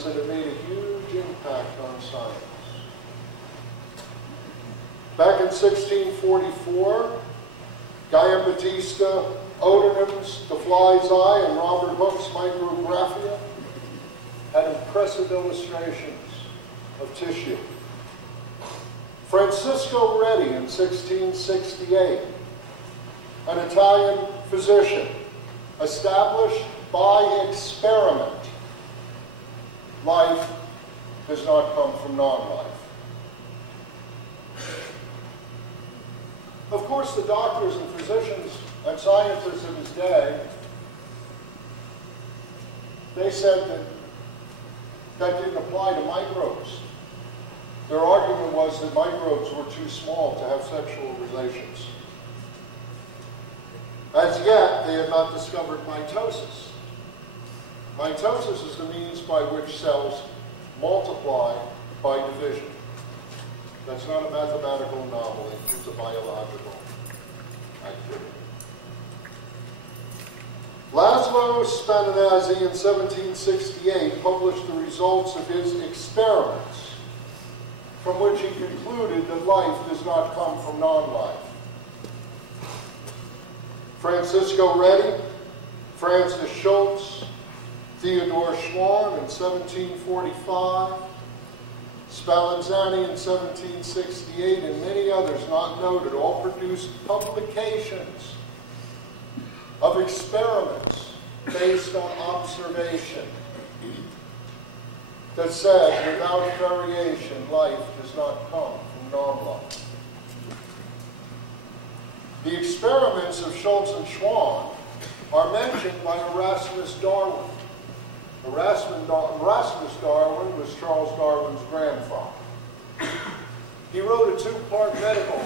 experiments that have made a huge impact on science. Back in 1644, Giambattista Odinum's The Fly's Eye and Robert Hooke's Micrographia had impressive illustrations of tissue. Francisco Redi in 1668, an Italian physician, established by experiment, life does not come from non-life. Of course, the doctors and physicians and scientists of his day, they said that that didn't apply to microbes. Their argument was that microbes were too small to have sexual relations. As yet, they had not discovered mitosis. Mitosis is the means by which cells multiply by division. That's not a mathematical anomaly, it's a biological activity. Laszlo Spallanzani in 1768 published the results of his experiments, from which he concluded that life does not come from non-life. Francisco Redi, Francis Schultz, Theodore Schwann in 1745, Spallanzani in 1768, and many others not noted, all produced publications of experiments based on observation that said, without variation, life does not come from non-life. The experiments of Schultz and Schwann are mentioned by Erasmus Darwin. Erasmus Darwin was Charles Darwin's grandfather. He wrote a two-part medical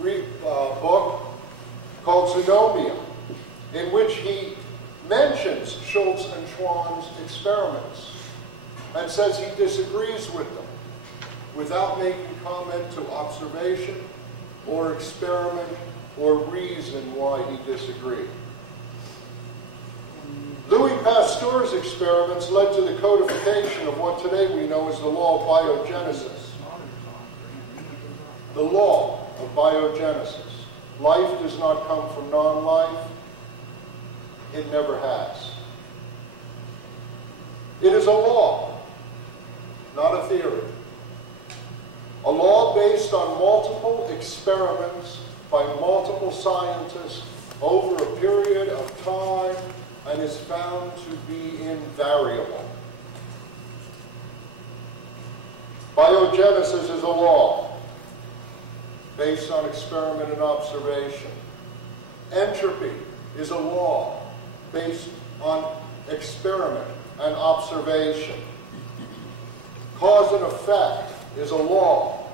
book called Zoonomia, in which he mentions Schultz and Schwann's experiments and says he disagrees with them without making comment to observation or experiment or reason why he disagreed. Louis Pasteur's experiments led to the codification of what today we know as the law of biogenesis. The law of biogenesis. Life does not come from non-life. It never has. It is a law, not a theory. A law based on multiple experiments by multiple scientists over a period of time and is found to be invariable. Biogenesis is a law based on experiment and observation. Entropy is a law based on experiment and observation. Cause and effect is a law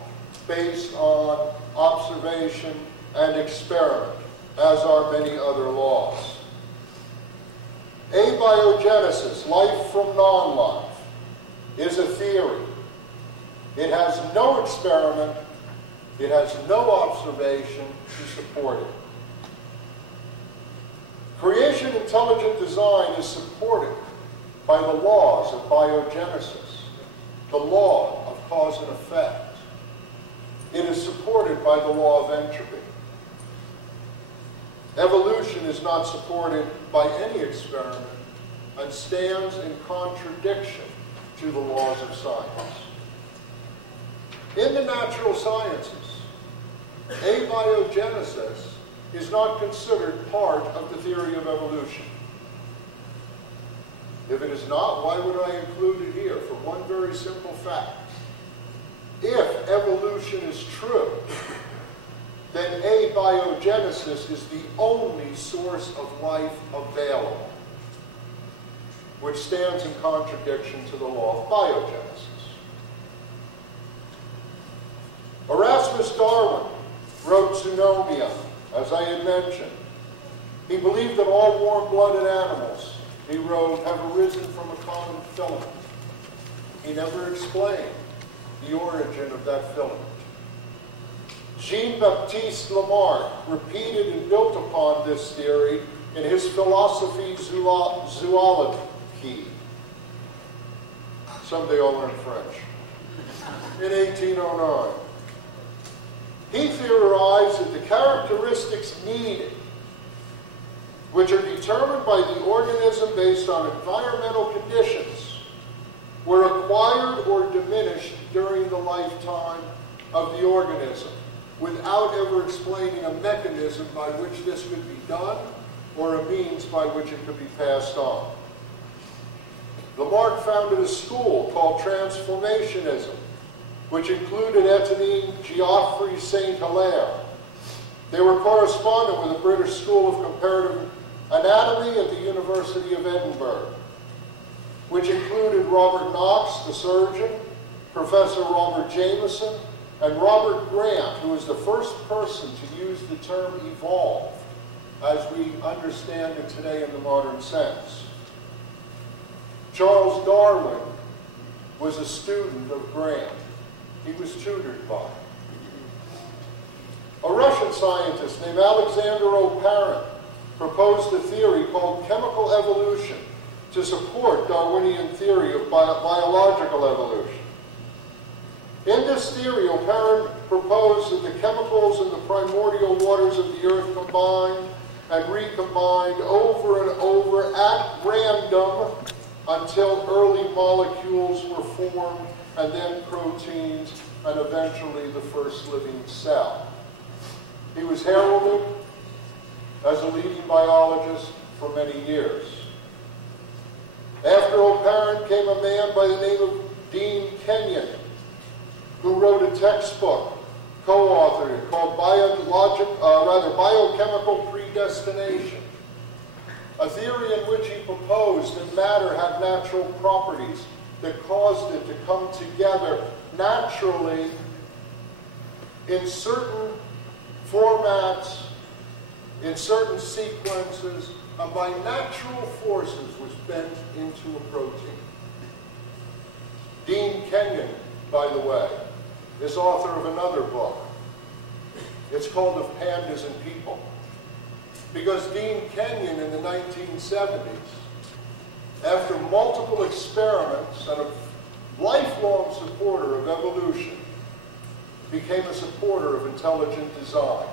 based on observation and experiment, as are many other laws. Abiogenesis, life from non-life, is a theory. It has no experiment, it has no observation to support it. Creation intelligent design is supported by the laws of biogenesis, the law of cause and effect. It is supported by the law of entropy. Evolution is not supported by any experiment and stands in contradiction to the laws of science. In the natural sciences, abiogenesis is not considered part of the theory of evolution. If it is not, why would I include it here? For one very simple fact. If evolution is true, then abiogenesis is the only source of life available, which stands in contradiction to the law of biogenesis. Erasmus Darwin wrote Zoonomia, as I had mentioned. He believed that all warm-blooded animals, he wrote, have arisen from a common filament. He never explained the origin of that filament. Jean-Baptiste Lamarck repeated and built upon this theory in his Philosophie Zoologique. Someday I'll learn French. In 1809. He theorized that the characteristics needed, which are determined by the organism based on environmental conditions, were acquired or diminished during the lifetime of the organism, without ever explaining a mechanism by which this could be done or a means by which it could be passed on. Lamarck founded a school called Transformationism, which included Etienne Geoffroy St. Hilaire. They were correspondent with the British School of Comparative Anatomy at the University of Edinburgh, which included Robert Knox, the surgeon, Professor Robert Jameson, and Robert Grant, who was the first person to use the term evolved as we understand it today in the modern sense. Charles Darwin was a student of Grant. He was tutored by him. A Russian scientist named Alexander Oparin proposed a theory called chemical evolution to support Darwinian theory of biological evolution. In this theory, Oparin proposed that the chemicals in the primordial waters of the earth combined and recombined over and over at random until early molecules were formed, and then proteins, and eventually the first living cell. He was heralded as a leading biologist for many years. After Oparin came a man by the name of Dean Kenyon, who wrote a textbook, co-authored it, called Biochemical Predestination, a theory in which he proposed that matter had natural properties that caused it to come together naturally in certain formats, in certain sequences, and by natural forces was bent into a protein. Dean Kenyon, by the way, is author of another book. It's called Of Pandas and People. Because Dean Kenyon in the 1970s, after multiple experiments and a lifelong supporter of evolution, became a supporter of intelligent design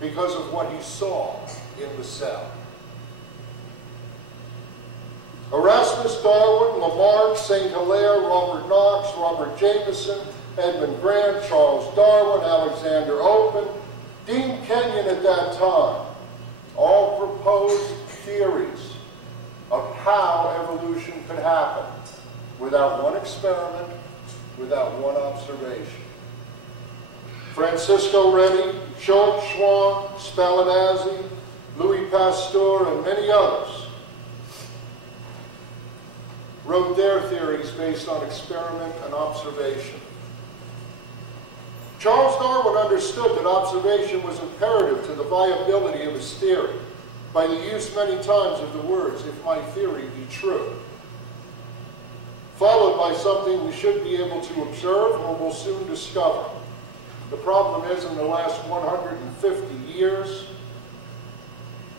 because of what he saw in the cell. Erasmus Darwin, Lamarck, St. Hilaire, Robert Knox, Robert Jameson, Edmund Grant, Charles Darwin, Alexander Oparin, Dean Kenyon at that time, all proposed theories of how evolution could happen without one experiment, without one observation. Francisco Redi, Schultz, Schwann, Spallanzani, Louis Pasteur, and many others wrote their theories based on experiment and observation. Charles Darwin understood that observation was imperative to the viability of his theory by the use many times of the words, "if my theory be true," followed by something we should be able to observe or will soon discover. The problem is, in the last 150 years,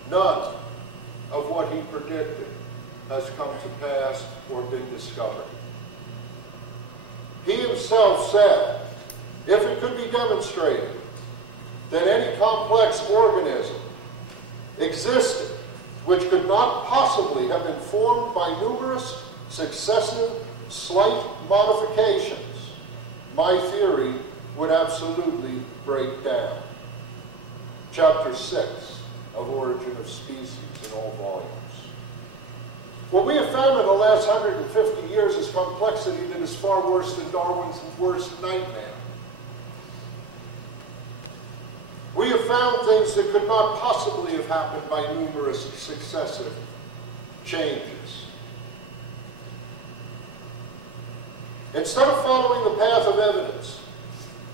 none of what he predicted has come to pass or been discovered. He himself said, if it could be demonstrated that any complex organism existed which could not possibly have been formed by numerous successive slight modifications, my theory would absolutely break down. Chapter 6 of Origin of Species in all volumes. What we have found in the last 150 years is complexity that is far worse than Darwin's worst nightmare. We have found things that could not possibly have happened by numerous successive changes. Instead of following the path of evidence,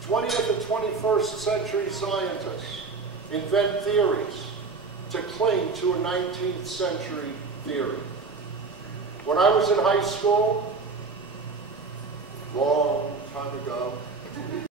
20th and 21st century scientists invent theories to cling to a 19th century theory. When I was in high school, long time ago,